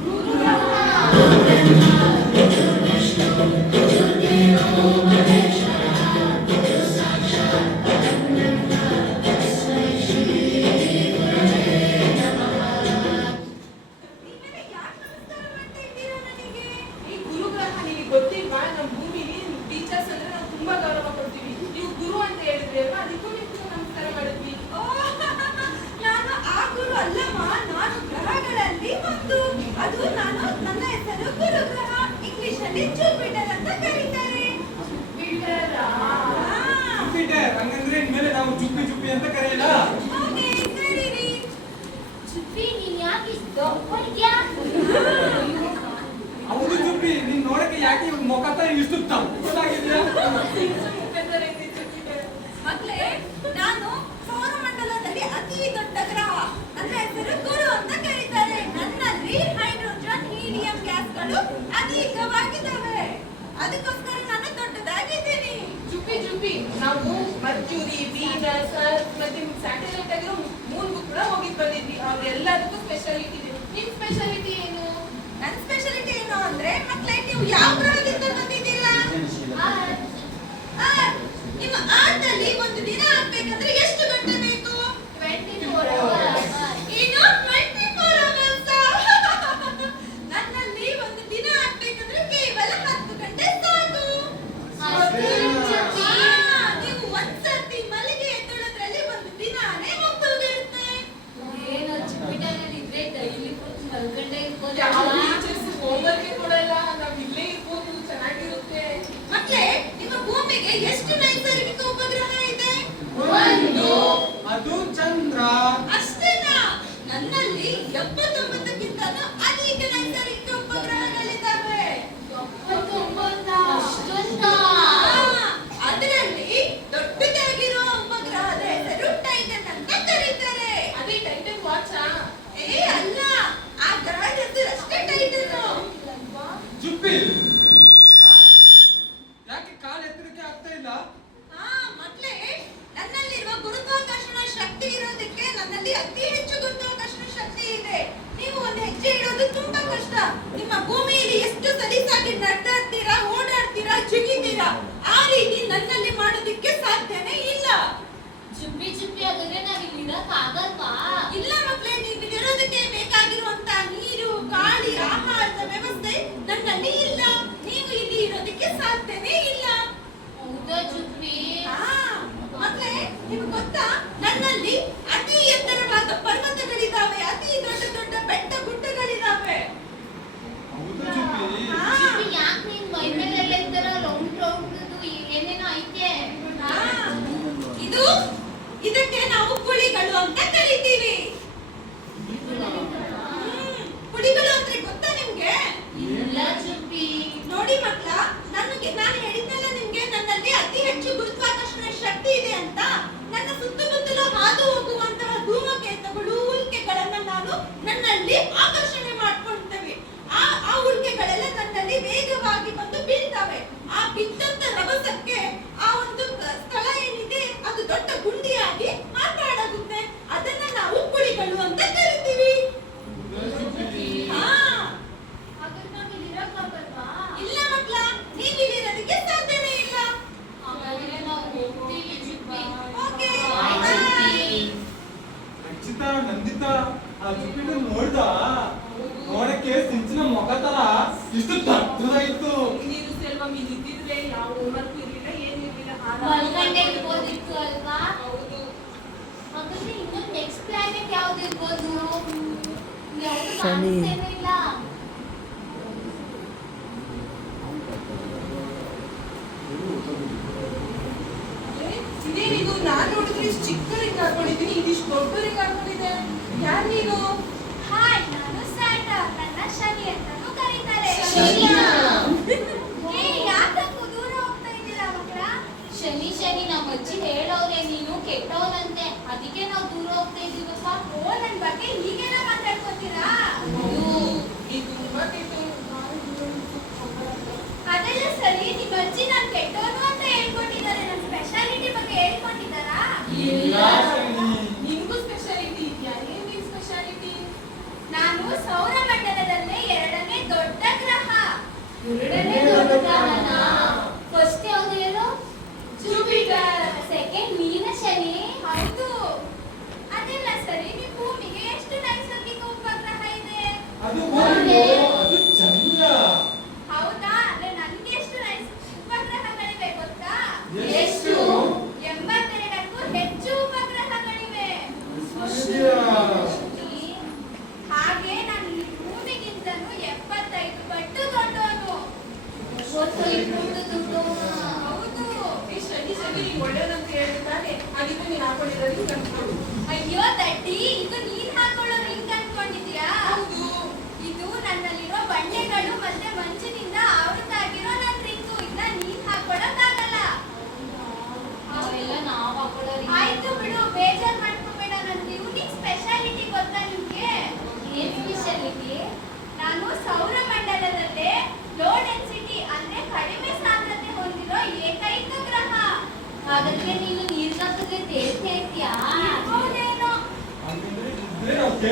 ಗುರುಗ್ರಹ. ಚುಪ್ಪಿ ನೀನ್ ಯಾಕೆ ಇಷ್ಟು ದೊಡ್ಡೋಗ್ಯಾ? ಹೌದು ಚುಪ್ಪಿ, ನೀನ್ ನೋಡಕ್ಕೆ ಯಾಕೆ ಇವ್ನ್ ಮುಖ ತರ ಇಷ್ಟು ತಪ್ಪದಾಗಿದ್ಯಾ? ಮಕ್ಳೇ, ನಾನು ಸೌರಮಂಡಲದಲ್ಲಿ ಅತಿ ದೊಡ್ಡ ಗ್ರಹ, ಅಂದ್ರೆ ಹೆಸರು ಗುರು ಅಂತ ಕರೀತಾರೆ. ನನ್ನಲ್ಲಿ ಹೈಡ್ರೋಜನ್, ಹೀಲಿಯಂ ಗ್ಯಾಸ್ಗಳು ಅಧಿಕವಾಗಿದ್ದಾವೆ. ಅದಕ್ಕೋಸ್ಕರ ನಾನು ದೊಡ್ಡದಾಗಿದ್ದೀನಿ. ಚುಪ್ಪಿ ಚುಪ್ಪಿ, ನಾವು ಮರ್ಕ್ಯೂರಿ, ವೀನಸ್, ಮತ್ತೆ ಸ್ಯಾಟಲೈಟ್ ಆಗಿರೋ ಮೂನ್ ಕೂಡ ಹೋಗಿದ್ ಬಂದಿದ್ವಿ. ಅವ್ರೆಲ್ಲದಕ್ಕೂ ಸ್ಪೆಷಾಲಿಟಿ ಇದೆ. ನಿಮ್ ಸ್ಪೆಷಾಲಿಟಿ ಏನು? ನನ್ನ ಸ್ಪೆಷಾಲಿಟಿ ಏನು ಅಂದ್ರೆ, ಮಕ್ಳೇ, ನೀವು ಯಾವ ಗ್ರಹದಿಂದ ಬಂದಿದ್ದೀರಾ? ಆ, ನಿಮ್ಮ ಆಟಲ್ಲಿ ಒಂದು ದಿನ ಆಗ್ಬೇಕಂದ್ರೆ ಎಷ್ಟು ಗಂಟೆ ಬೇಕು? 24 hours. ಏನು 24 hours? ನನ್ನಲ್ಲಿ ಒಂದು ದಿನ ಆಗ್ಬೇಕಂದ್ರೆ ಕೇವಲ 10 ಗಂಟೆ ಸಾಕು. ಅಷ್ಟೇ. ನೀವು ಒಂದ್ಸರ್ತಿ ಮಲ್ಲಿಗೆ ಎತ್ತೋದ್ರಲ್ಲಿ ಒಂದು ದಿನಾನೇ ಮುಗ್ದೋಗಿರುತ್ತೆ. ಏನೋ ಜುಪಿಟರಲ್ಲಿ ಇದ್ರೆ ಡೈಲಿ ಕೂತು ಮಲ್ಕೊಂಡೇ ಇರ್ಬೋದು. ಯಾವ ಟೀಚರ್ಸ್ ಹೋಮ್ವರ್ಕ್ ಕೊಡಲ್ಲ, ನಾವ್ ಇಲ್ಲೇ ಇರ್ಬೋದು, ಚೆನ್ನಾಗಿರುತ್ತೆ. ಮಕ್ಳೇ, ನಿಮ್ಮ ಭೂಮಿಗೆ ಎಷ್ಟು ನೈಸರ್ಗಿಕ ಉಪಗ್ರಹ ಇದೆ? ಅದು ಚಂದ್ರ. ಅಷ್ಟೇನಾ? ನನ್ನಲ್ಲಿ 79ಕ್ಕಿಂತಲೂ ಅಧಿಕ ನೈಸರ್ಗಿಕ ಉಪಗ್ರಹಗಳಿದ್ದಾವೆ. ಅಷ್ಟೊಂದಾ? ಅದರಲ್ಲಿ ದೊಡ್ಡದಾಗಿರುವ ಉಪಗ್ರಹದ ಹೆಸರು ಟೈಟನ್ ಅಂತ ಕರೀತಾರೆ. ಅದೇ ಟೈಟನ್ ವಾಚಾ? ಏ ಅಲ್ಲ, ಆ ಗ್ರಹದ ಹೆಸರು ಅಷ್ಟೇ ಟೈಟನ್. ಚುಪ್ಪಿ, ಯಾಕೆ ಕಾಲು ಎತ್ತರಕ್ಕೆ ಆಗ್ತಾ ಇಲ್ಲ? ಮಕ್ಳೇ, ನನ್ನಲ್ಲಿರುವ ಗುರುತ್ವಾಕರ್ಷಣ ಶಕ್ತಿ ಇರೋದಕ್ಕೆ ನನ್ನಲ್ಲಿ ಅತಿ ಹೆಚ್ಚು ಗುರುತ್ವಾಕರ್ಷಣ ಶಕ್ತಿ ಇದೆ. ನೀವು ಒಂದು ಹೆಜ್ಜೆ ಇಡೋದು ತುಂಬಾ ಕಷ್ಟ. ನಿಮ್ಮ ಭೂಮಿಯಲ್ಲಿ ಎಷ್ಟು ಸಲೀಸಾಗಿ ನಡ್ದಾಡ್ತೀರಾ, ಓಡಾಡ್ತೀರಾ, ಜಿಗಿತೀರಾ, ಆ ರೀತಿ ನನ್ನಲ್ಲಿ ಮಾಡೋದಿಕ್ಕೆ ಸಾಧ್ಯನೇ ಇಲ್ಲ. ಚುಪ್ಪಿ ಹಾಗಾದ್ರೆ ನಾವ್ ಇಲ್ಲಿ ಇರಕ್ಕಾಗಲ್ವಾ? ಇಲ್ಲ ಮಕ್ಳೇ, ನೀವು ಇರೋದಕ್ಕೆ ಬೇಕಾಗಿರುವಂತ ನೀರು, ಗಾಳಿ, ಆಹಾರದ ವ್ಯವಸ್ಥೆ ನನ್ನಲ್ಲಿ ಇಲ್ಲ. ನೀವು ಇಲ್ಲಿ ಇರೋದಕ್ಕೆ ಸಾಧ್ಯನೇ ಇಲ್ಲ. ಹೌದಾ ಚುಪ್ಪಿ? ಮಕ್ಳೇ, ನಿಮ್ಗೆ ಗೊತ್ತಾ, ನನ್ನಲ್ಲಿ ಅತಿ ಎತ್ತರವಾದ ಪರ್ವತಗಳಿದಾವೆ, ಅತಿ ದೊಡ್ಡ ದೊಡ್ಡ ಬೆಟ್ಟ ಗುಡ್ಡಗಳಿದಾವೆ. ಹೌದು ಚುಪ್ಪಿ. ಚುಪ್ಪಿ, ಯಾಕೆ ನಿನ್ ಮೈ ಮೇಲೆಲ್ಲ ಈ ತರ ರೌಂಡ್ ಏನೇನೋ ಐತೆ? ಇದಕ್ಕೆ ನಾವು ಕುಳಿಗಳು ಅಂತ ಕರಿತೀವಿ. ಕುಳಿಗಳು ಅಂದ್ರೆ ಗೊತ್ತಾ ನಿಮ್ಗೆ? ಇಲ್ಲ ಚುಪ್ಪಿ. ನೋಡಿ ಮಕ್ಳ, ನಾನು ಹೇಳಿದ್ನಲ್ಲ ನಿಮ್ಗೆ, ನನ್ನಲ್ಲಿ ಅತಿ ಹೆಚ್ಚು ಗುರುತ್ವಾಕರ್ಷಣ ಶಕ್ತಿ ಇದೆ ಅಂತ. ನನ್ನ ಸುತ್ತಮುತ್ತಲು ಹಾದು ಹೋಗುವಂತಹ ಧೂಮಕೇತುಗಳು, ಉಲ್ಕೆಗಳನ್ನ ನಾನು ನನ್ನಲ್ಲಿ ಆಕರ್ಷಣೆ ಮಾಡ್ಕೊಳ್ತೇವೆ. ಆ ಉಲ್ಕೆಗಳೆಲ್ಲ ನನ್ನಲ್ಲಿ ವೇಗವಾಗಿ ಬಂದು ಬೀಳ್ತವೆ. ಆ ಬಿದ್ದಂತ ರಭಸಕ್ಕೆ ಆ ಒಂದು ಸ್ಥಳ ಏನಿದೆ ಅದು ದೊಡ್ಡ ಗುಂಡಿಯಾಗಿ ಮಾತಾಡಾಗುತ್ತೆ. ಅದನ್ನ ನಾವು ಕುಳಿಗಳು ಅಂತ ಕರಿತೀವಿ. ಹಾಗಾದ್ರೆ ನಾವ್ ಇಲ್ಲಿ ಇರಕ್ಕಾಗಲ್ವಾ? ಇಲ್ಲ ಮಕ್ಳ, ನೀವು ಇಲ್ಲಿರೋದಕ್ಕೆ ಸಾಧ್ಯನೇ ಇಲ್ಲ. ಹಾಗಾದ್ರೆ ನಾವು ಹೋಗ್ತೀವಿ ಚುಪ್ಪಿ. ಓಕೆ, ಬಾಯ್ ಚುಪ್ಪಿ. ರಕ್ಷಿತಾ, ನಂದಿತಾ, ಆ ಚುಪ್ಪಿನ ನೋಡ್ದ? ನೋಡಕ್ಕೆ ಸಿಂಚಿನ ಮುಖ ತರ ಇಷ್ಟು ದೊಡ್ಡದಾಗಿತ್ತು. ನೀರು ಸೆಲ್ವಂ ಇಲ್ಲಿ ಇದ್ದಿದ್ರೆ ಯಾವ ಹೋಮ್ವರ್ಕ್ ಇರ್ಲಿಲ್ಲ, ಏನಿರ್ಲಿಲ್ಲ. ಮಲ್ಕೊಂಡೇ ಇರ್ಬೋದಿತ್ತು ಅಲ್ವಾ? ಹೌದು. ಹಾಗಾದ್ರೆ ಇನ್ನೊಂದು ನೆಕ್ಸ್ಟ್ ಪ್ಲಾನೆಟ್ ಯಾವ್ದು ಇರ್ಬೋದು? ಯಾವ್ದು ಕಾಣಿಸ್ತೇನೆ ಇಲ್ಲ. ಇದೇನಿದು? ನಾನ್ ನೋಡಿದ್ರೆ ಇಷ್ಟು ಚಿಕ್ಕ ರಿಂಗ್ ಹಾಕೊಂಡಿದ್ದೀನಿ, ಇದಿಷ್ಟು ದೊಡ್ಡ ರಿಂಗ್ ಹಾಕೊಂಡಿದೆ. ಯಾರು ನೀನು? ಹಾಯ್, ನಾನು ಸ್ಯಾಟರ್ನ್, ನನ್ನ ಶನಿ ಅಂತಾನೂ ಕರೀತಾರೆ. ಶನಿಯಾ? ಯಾಕಕ್ಕೂ ದೂರ ಹೋಗ್ತಾ ಇದ್ದೀರಾ ಮಕ್ಕಳ? ಶನಿ ನಮ್ಮ ಅಜ್ಜಿ ಹೇಳೋರೆ ನೀನು ಕೆಟ್ಟವನಂತೆ, ಅದಕ್ಕೆ ನಾವು ದೂರ ಹೋಗ್ತಾ ಇದೀವಪ್ಪ. ಓ, ನನ್ ಬಗ್ಗೆ ಹೀಗೆಲ್ಲ ಮಾತಾಡ್ಕೊತೀರಾ? ನೀ ತುಂಬಾ ಕೆಟ್ಟವನು. ಅದೆಲ್ಲ ಸರಿ, ನಿಮ್ಮ ಅಜ್ಜಿ ನಾನ್ ಕೆಟ್ಟವನು ಅಂತ ಹೇಳ್ಕೊಟ್ಟಿದ್ದಾರೆ. ನನ್ನ ಸ್ಪೆಷಾಲಿಟಿ ಬಗ್ಗೆ ಹೇಳ್ಕೊಟ್ಟಿದ್ದಾರಾ? ಇಲ್ಲ. ನಿಮ್ಗೂ ಸ್ಪೆಷಾಲಿಟಿ ಇದೆಯಾ? ಏನ್ ನಿನ್ ಸ್ಪೆಷಾಲಿಟಿ? ನಾನು ಸೌರಮಂಡಲದಲ್ಲೇ 2ನೇ ದೊಡ್ಡ ಗ್ರಹ. ಎರಡನೇ ದೊಡ್ಡ ಗ್ರಹನ? ಫಸ್ಟ್ ಯಾವ್ದು ಹೇಳು? ಜುಪಿಟರ್. ಸೆಕೆಂಡ್ ನೀನ ಶನಿ. ಹೌದು. ಅದೆಲ್ಲ ಸರಿ, ನಿಮ್ಮ ಭೂಮಿಗೆ ಎಷ್ಟು ನೈಸರ್ಗಿಕ ಉಪಗ್ರಹ ಇದೆ? ಅದು ಒಂದು, ಅದು ಚಂದ್ರ. ಹೌದಾ? ಅಂದ್ರೆ ನನ್ಗೆ ಎಷ್ಟು ಉಪಗ್ರಹಗಳಿವೆ ಗೊತ್ತಾ? ಎಷ್ಟು? 82ಕ್ಕೂ ಹೆಚ್ಚು ಉಪಗ್ರಹಗಳಿವೆ. ಹಾಗೆ ನಾನು ಈ ಭೂಮಿಗಿಂತಲೂ 75 ಪಟ್ಟು ದೊಡ್ಡವನು. ಹೌದು. ಈ ಶನಿ ನೀನ್ ಒಳ್ಳೆಯದಂತ ಹೇಳ್ತಾನೆ, ಹಾಗಿದ್ರೆ ನೀನ್ ಹಾಕೊಂಡಿರೋದು ಕನ್ಫರ್ಮ್. ಅಯ್ಯೋ ದಡ್ಡಿ, ಇದು ನೀನ್ ಹಾಕೊಳ್ಳೋ ರಿಂಗ್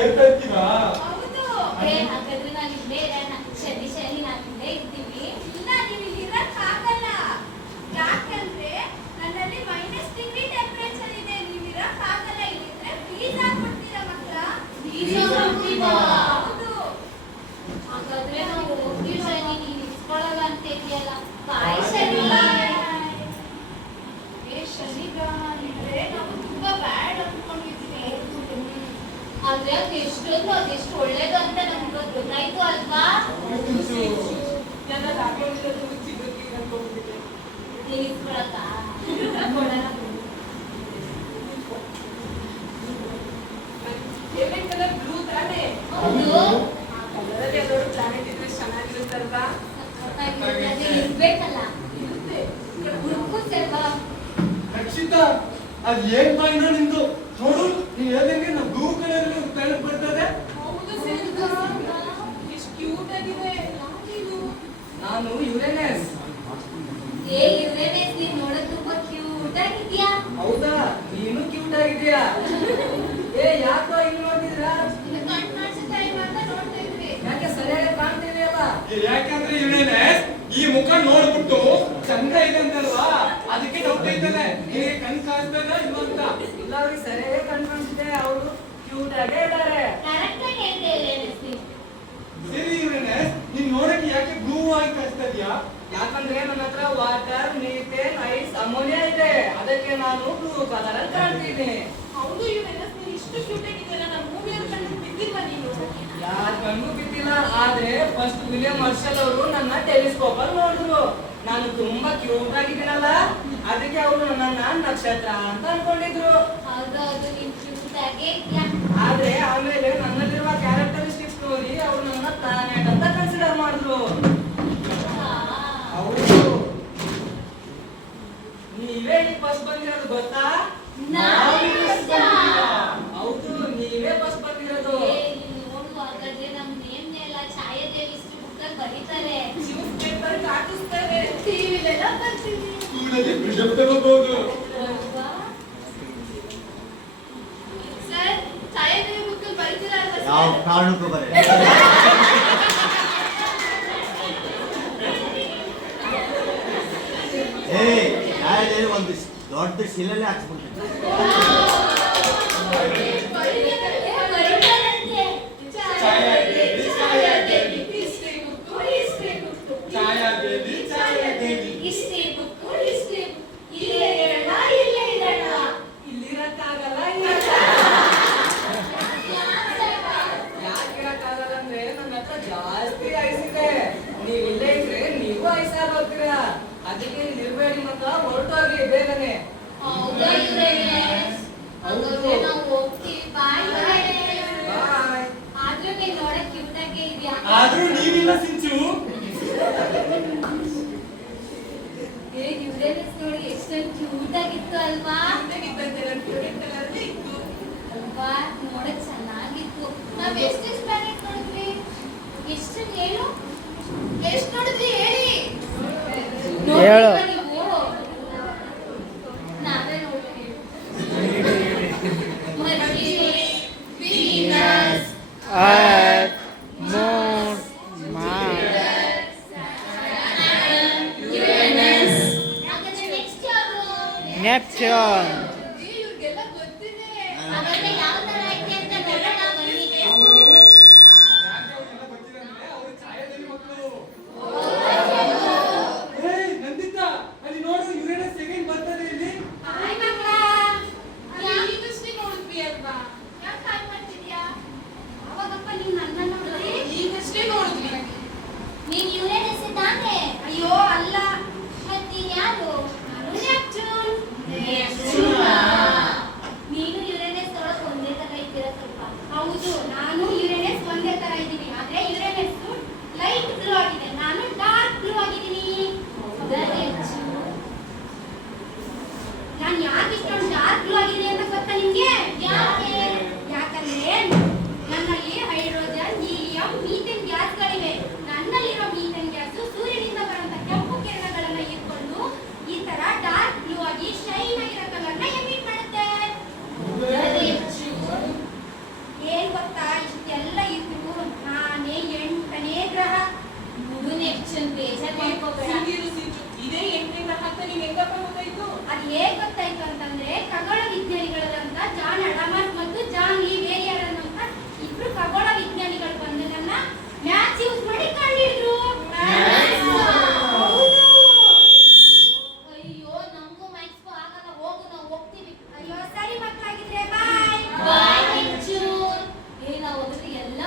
ಹೇಳ್ತಾ ಇರ್ತೀರಾ? ಹೌದು. ಹಾಗಾದ್ರೆ ನಾನು ಇಲ್ಲೇ ಇರೋಣ. ಶನಿ ನಾನು ಇಲ್ಲೇ ಇರ್ತೀವಿ. ಇಲ್ಲ, ನೀವು ಇಲ್ಲಿ ಇರಕ್ಕಾಗಲ್ಲ. ಯಾಕಂದ್ರೆ ನನ್ನಲ್ಲಿ -ಡಿಗ್ರಿ ಟೆಂಪರೇಚರ್ ಇದೆ. ನೀವು ಇರಕ್ಕಾಗಲ್ಲ. ಇಲ್ಲಿದ್ರೆ ಫ್ರೀಸ್ ಆಗ್ಬಿಡ್ತೀರಾ ಮಕ್ಕಳ. Freeze ಆಗ್ಬಿಡ್ತೀವಾ? ಹೌದು. ಹಾಗಾದ್ರೆ ನಾವು ಹೋಗ್ತೀವಿ ಶನಿ, ನೀನ್ ಇಸ್ಕೊಳಲ್ಲ ಅಂತ ಇದೆಯಲ್ಲ. ಬಾಯ್ ಶನಿ. ಶನಿಗ ಇದ್ರೆ ನಾವು ತುಂಬಾ ಬ್ಯಾಡ್ ಅನ್ಕೊಂಡಿದ್ವಿ. ಆದ್ರೆ ಅದೆಷ್ಟು ಒಳ್ಳೇದು ಅಂತ ನಮ್ಗೆ ಗೊತ್ತಾಯ್ತು ಅಲ್ವಾ? ನನ್ನ ಹಾಕೊಂಡಿರೋದು ಚಿಗುರ್ಗಿ ಅನ್ಕೊಂಡ್ಬಿಟ್ಟಿದೆ. ನೀನ್ ಇಸ್ಕೊಳಕ್ಕ? ಫೇವ್ರೆಟ್ ಕಲರ್ ಬ್ಲೂ ತಾನೆ? ಹೌದು. ಆ ಕಲರಲ್ಲಿ ಯಾವ್ದಾದ್ರು ಪ್ಲಾನೆಟ್ ಇದ್ರೆ ಚೆನ್ನಾಗಿರುತ್ತಲ್ವಾ? ಅದು ಇರ್ಬೇಕಲ್ಲ. ಇರುತ್ತೆ. ಹುಡುಕುತ್ತಲ್ವಾ? ರಕ್ಷಿತಾ, ಅದ್ ಏನ್ ಬಾಯ್ನ ನಿಂದು? ನೋಡು, ನೀವ್ ಹೇಳ್ದಂಗೆ ನಾವು ಬ್ಲೂ ಕಲರ್ ಪ್ಲಾನೆಟ್ ಬರ್ತದೆ. ಹೌದು ಸೇರಿದ ಎಷ್ಟು ಕ್ಯೂಟ್ ಆಗಿದೆ. ಯಾಕಿದು? ನಾನು ಯುರೇನಸ್. ಯುರೇನಸ್, ನೀನ್ ನೋಡಕ್ ತುಂಬಾ ಕ್ಯೂಟ್ ಆಗಿದ್ಯಾ. ಹೌದಾ? ನೀನು ಕ್ಯೂಟ್ ಆಗಿದ್ಯಾ? ಯಾಕೋ ಇಲ್ಲಿ ನೋಡಿದ್ರಾ? ಕಣ್ಣು ಕಾಣಿಸುತ್ತಾ ಇಲ್ಲ ಅಂತ ನೋಡ್ತಾ ಇದ್ವಿ. ಯಾಕೆ ಸರಿಯಾಗಿ ಕಾಣ್ತಿದೆಯಲ್ಲ? ಯಾಕಂದ್ರೆ ಯುರೇನಸ್ ಈ ಮುಖ ನೋಡ್ಬಿಟ್ಟು ಚಂದ ಇದೆ ಅಂತಲ್ವಾ, ಅದಕ್ಕೆ ಡೌಟ್ ಐತದೆ ನಿನಗೆ ಕಣ್ ಕಾಣಿಸ್ತದ ಇಲ್ವಾ ಅಂತ. ಇಲ್ಲ, ಅವ್ರಿಗೆ ಸರಿಯಾಗಿ ಕಣ್ಣು ಕಾಣಿಸಿದೆ. ಅವರು ಕ್ಯೂಟ್ ಆಗೇ ಇದ್ದಾರೆ. ಕರೆಕ್ಟ್ ಆಗಿ ಹೇಳ್ದೆ ಯುರೇನಸ್ ನೀನು. ಸರಿ ಯುರೇನಸ್, ನೀನ್ ನೋಡಕ್ಕೆ ಯಾಕೆ ಬ್ಲೂ ಆಗಿ ಕಾಣಿಸ್ತಾ ಇದೀಯಾ? ಯಾಕಂದ್ರೆ ನನ್ನ ಹತ್ರ ವಾಟರ್, ಮೀಥೇನ್, ಐಸ್, ಅಮೋನಿಯಾ ಇದೆ. ಅದಕ್ಕೆ ನಾನು ಬ್ಲೂ ಕಲರ್ ಅಲ್ಲಿ ಕಾಣ್ತೀನಿ. ಹೌದು ಯುರೇನಸ್, ನೀನು ಇಷ್ಟು ಕ್ಯೂಟ್ ಆಗಿದೆಯಲ್ಲ. ನಮ್ಮ ಮೂವಿಯಲ್ಲಿ ಕಣ್ಣು ಬಿದ್ದಿಲ್ವಾ ನೀನು? ಯಾರ ಕಣ್ಣು ಬಿದ್ದಿಲ್ಲ. ಆದ್ರೆ ಫಸ್ಟ್ ವಿಲಿಯಂ ಮಾರ್ಷಲ್ ಅವರು ನನ್ನ ಟೆಲಿಸ್ಕೋಪ್ ಅಲ್ಲಿ ನೋಡಿದ್ರು. ನಾನು ತುಂಬಾ ಕ್ಯೂಟ್ ಆಗಿದ್ದೀನಲ್ಲ, ಅದಕ್ಕೆ ಅವರು ನನ್ನ ನಕ್ಷತ್ರ ಅಂತ ಅನ್ಕೊಂಡಿದ್ರು. ಹೌದೌದು, ನೀನ್ ಕ್ಯೂಟ್ ಆಗೇ ಇದ್ಯಾ. ಆದ್ರೆ ಆಮೇಲೆ ನನ್ನಲ್ಲಿರುವ ಕ್ಯಾರೆಕ್ಟರಿಸ್ಟಿಕ್ಸ್ ನೋಡಿ ಅವ್ರು ನನ್ನ ಪ್ಲಾನೆಟ್ ಅಂತ ಕನ್ಸಿಡರ್ ಮಾಡಿದ್ರು. ಹೌದು. ನೀವೇ ಫಸ್ಟ್ ಬಂದಿರೋದು ಗೊತ್ತಾ? ಹೌದು, ನೀವೇ ಫಸ್ಟ್ ಬಂದಿರೋದು. ನೋಡು, ಹಾಗಾದ್ರೆ ನಮ್ ನೇಮ್ನೆಲ್ಲ ಛಾಯಾದೇವಿ ಇಷ್ಟು ಬುಕ್ಕಲ್ಲಿ ಬರೀತಾರೆ. News paper ಹಾಕಿಸ್ತಾರೆ. ಟಿವಿಲೆಲ್ಲ ಬರ್ತೀವಿ. ಸ್ಕೂಲಲ್ಲಿ ಪ್ರಿಷಪ್ ತಗೋಬಹುದು. ಅಲ್ವಾ? ಸರ್, ಛಾಯಾದೇವಿ ಬುಕ್ಕಲ್ಲಿ ಬರೀತೀರಾ ಅಲ್ವಾ ಯಾವ ಸರ್? ಕಾರಣಕ್ಕೂ ಬರೇ ಛಾಯಾದೇವಿ ಒಂದು ದೊಡ್ಡ ಶಿಲೆಲ್ಲೇ ಹಾಕ್ಸ್ಬಿಡ್ತೀನಿ. ಬರೀತಾರಂತೆ. Chhayadevi, Chhayadevi, history book, history book. Chhayadevi, Chhayadevi. History book, history book. ಇಲ್ಲೇ ಇರೋಣ, ಇಲ್ಲೇ ಇರೋಣ. ಇಲ್ಲಿರಕ್ಕಾಗಲ್ಲ. ಯಾಕಿರಕ್ಕಾಗಲ್ಲ ಅಂದ್ರೆ ನನ್ನ ಹತ್ರ ಜಾಸ್ತಿ ಐಸ್ ಇದೆ. ನೀವ್ ಇಲ್ಲೇ ಇದ್ರೆ ನೀವು ಐಸಾಗಿ ಹೋಗ್ತೀರಾ. ಅದಕ್ಕೆ ಇಲ್ಲಿ ಇರ್ಬೇಡಿ ಮತ್ತ ಹೊರಟೋಗಿ ಬೇಗನೆ. ಹೌದಾ ಯುರೇನಸ್? ಹಾಗಾದ್ರೆ ನಾವು ಹೋಗ್ತೀವಿ. ಬಾಯ್ ಯುರೇನಸ್. ಬಾಯ್. ಆದ್ರೂ ನೀನ್ ನೋಡಕ್ ಕ್ಯೂಟ್ ಆಗೇ ಇದ್ಯಾ. ಆದ್ರೂ ನೀನಿಲ್ಲ ಸಿಂಚು. ಯುರೇನಸ್ ನೋಡಿ ಎಷ್ಟೊಂದು ಕ್ಯೂಟ್ ಆಗಿತ್ತು ಅಲ್ವಾ? ಚೆನ್ನಾಗಿತ್ತಂತೆ, ನನ್ನ ಫೇವ್ರೆಟ್ ಕಲರ್ ಅಲ್ಲೇ ಇತ್ತು. ಅಲ್ವಾ, ನೋಡಕ್ ಚೆನ್ನಾಗಿತ್ತು. ನಾವ್ ಎಷ್ಟೆಷ್ಟು ಪ್ಲಾನೆಟ್ ನೋಡಿದ್ವಿ? ಎಷ್ಟು ಹೇಳು? ಎಷ್ಟು ನೋಡಿದ್ವಿ ಹೇಳಿ? ನೋಡಿಲ್ವಾ ನೀವು? ನಾವೇ ನೋಡ್ತೀವಿ. Mercury, Venus, Earth, Moon, Mars, Uranus. ಹಾಗಾದ್ರೆ next ಯಾವ್ದು? Neptune. ಇವ್ರಿಗೆಲ್ಲ ಗೊತ್ತಿದೆ. ಹಾಗಾದ್ರೆ ಯಾವ ತರ ಐತೆ ಅಂತ ನೋಡೋಣ ಬನ್ನಿ. ಅವ್ರು ಛಾಯಾದೇವಿ ಮಕ್ಕಳು. ನಂದಿತಾ,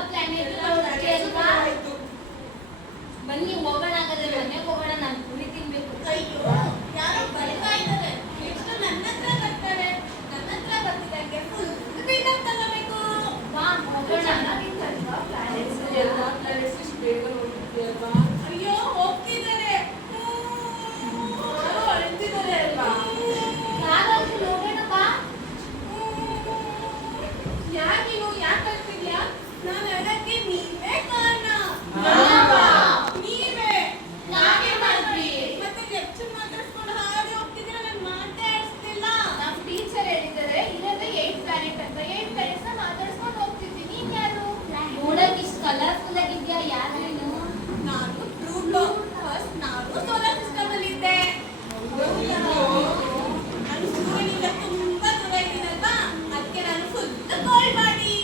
ಪ್ಲಾನೆಟ್ ನೋಡೋಕೆ ಅಲ್ವಾ? ಬನ್ನಿ ಹೋಗೋಣ ಹಾಗಾದ್ರೆ, ಮನೆಗೆ ಹೋಗೋಣ. ನಾನು ಪುರಿ ತಿನ್ಬೇಕು. ಅಯ್ಯೋ ಯಾರೋ ಬರ್ತಾ ಇದ್ದಾರೆ. ಎಷ್ಟು ನನ್ನ ಹತ್ರ ಬರ್ತಾರೆ. ನನ್ನ ಹತ್ರ ಬರ್ತಿದ್ದಂಗೆ ಫುಲ್ ಬಿಲ್ಡಪ್ ತಗೋಬೇಕು. ಬಾ ಹೋಗೋಣ. ಅಯ್ಯೋ ಹೋಗ್ತಿದ್ದಾರೆ. ಯಾರೋ ಅಳ್ತಿದ್ದಾರೆ ಅಲ್ವಾ? ಯಾರಾದ್ರೂ ಹೋಗೋಣ ಬಾ. ಯಾಕೆ ನೀನು ಯಾಕೆ ಅಳ್ತಿದ್ಯಾ? ನಾನು ಅಳಕ್ಕೆ ನೀವೇ ಕಾರಣ. ನೀವೇ ನಾವೇನ್ ಮಾಡಿದ್ವಿ? ಮತ್ತೆ ಲೆಕ್ಚರ್ ಮಾತಾಡ್ಸ್ಕೊಂಡು ಹಾಗೆ ಹೋಗ್ತಿದ್ದೀರಾ, ನಾನು ಮಾತಾಡಿಸ್ತಿಲ್ಲ. ನಮ್ಮ ಟೀಚರ್ ಹೇಳಿದ್ದಾರೆ ಇರೋದೇ 8 ಪ್ಲಾನೆಟ್ ಅಂತ. 8 ಪ್ಲಾನೆಟ್ಸ್ ಮಾತಾಡ್ಸ್ಕೊಂಡು ಹೋಗ್ತಿದ್ದೀನಿ. ನೀನ್ ಯಾರು? ನೋಡಕ್ ಇಷ್ಟು ಕಲರ್ಫುಲ್ ಆಗಿದ್ಯಾ? ಯಾರು ನೀನು? ನಾನು ಟ್ರೂಬ್ಲೋ. ಫಸ್ಟ್ ನಾನು ಸೋಲಾರ್ ಸಿಸ್ಟಮ್ ಅಲ್ಲಿ ಇದ್ದೆ. ನಾನು ಸೂರ್ಯನಿಂದ ತುಂಬಾ ದೂರ ಇದ್ದೀನಲ್ವಾ, ಅದಕ್ಕೆ ನಾನು ಫುಲ್ ಕೋಲ್ಡ್ ಬಾಡಿ.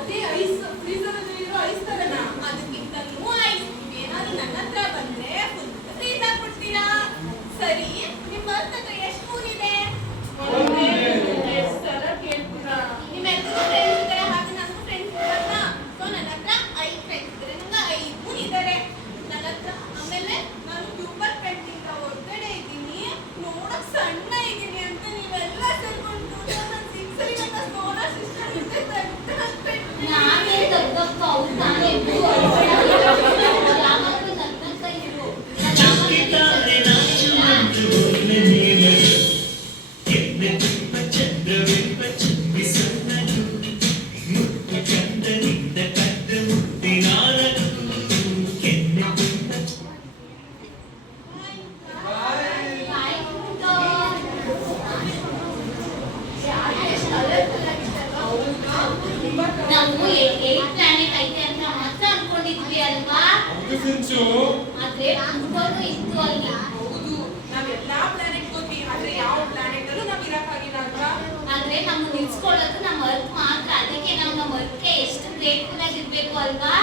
ಅದೇ ಐಸ್ ಫ್ರೀಜರ್ ಅಲ್ಲಿ ಇರೋ ಐಸ್ ತರನ, ಅದಕ್ಕಿಂತಲೂ ಐಸ್. ಏನಾದ್ರು ನನ್ನ ಹತ್ರ ಬಂದ್ರೆ ಫುಲ್ ಫ್ರೀಜ್ ಆಗ್ಬಿಡ್ತೀರಾ. ಸರಿ, ನಿಮ್ಮ ಹತ್ರ ಎಷ್ಟು ಊರಿದೆ? ಎಷ್ಟು ಸಲ ಕೇಳ್ತೀರಾ? ನಿಮ್ಮ ಎಲ್ರಿಗೂ ಫ್ರೆಂಡ್ಸ್ ಇದ್ದಾರೆ, ಹಾಗೆ ನನಗೂ ಫ್ರೆಂಡ್ಸ್ ಇದ್ದಾರಲ್ಲ. ಸೊ ನನ್ನ ಹತ್ರ 5 ಫ್ರೆಂಡ್ಸ್ ಇದ್ದಾರೆ. ನಂಗೆ 5 ಊರು ಇದ್ದಾರೆ ನನ್ನ ಹತ್ರ. ಆಮೇಲೆ ನಾನು ಟ್ಯೂಬರ್ ಫ್ರೆಂಡಿಂದ ಹೊರಗಡೆ ಇದ್ದೀನಿ, ನೋಡಕ್ ಸಣ್ಣ ಇದ್ದೀನಿ ಅಂತ ನೀವೆಲ್ಲ ಸೇರ್ಕೊಂಡು ನನ್ನ ಸಿಕ್ಸರಿಗಂತ ಸೋಲಾರ್ ಸಿಸ್ಟಮ್ ಇದ್ದೆ ತೆಗ್ದು ನಾನೇ ದೊಡ್ಡಪ್ಪ. ಅವ್ರು ನಾನೇ ಯಾವಾಗಲೂ ನನ್ನಂತ ಇರು. ನಾವು 8 ಪ್ಲಾನೆಟ್ ಐತೆ ಅಂತ ಮಾತ್ರ ಅನ್ಕೊಂಡಿದ್ವಿ ಅಲ್ವಾ? ಹೌದು ಸಿಂಚು. ಆದ್ರೆ ತುಂಬಾನು ಇತ್ತು ಅಲ್ಲಿ. ಹೌದು, ನಾವೆಲ್ಲಾ ಪ್ಲಾನೆಟ್ ಹೋದ್ವಿ, ಆದ್ರೆ ಯಾವ ಪ್ಲಾನೆಟ್ ಅಲ್ಲೂ ನಾವ್ ಇರಕ್ಕಾಗಿಲ್ಲ ಅಲ್ವಾ? ಆದ್ರೆ ನಮ್ಮ ನಿಲ್ಸ್ಕೊಳ್ಳೋದು ನಮ್ಮ ಅರ್ತ್ ಮಾತ್ರ. ಅದಕ್ಕೆ ನಾವು ನಮ್ಮ ಅರ್ತ್ಗೆ ಎಷ್ಟು ಗ್ರೇಟ್ಫುಲ್ ಆಗಿರ್ಬೇಕು ಅಲ್ವಾ?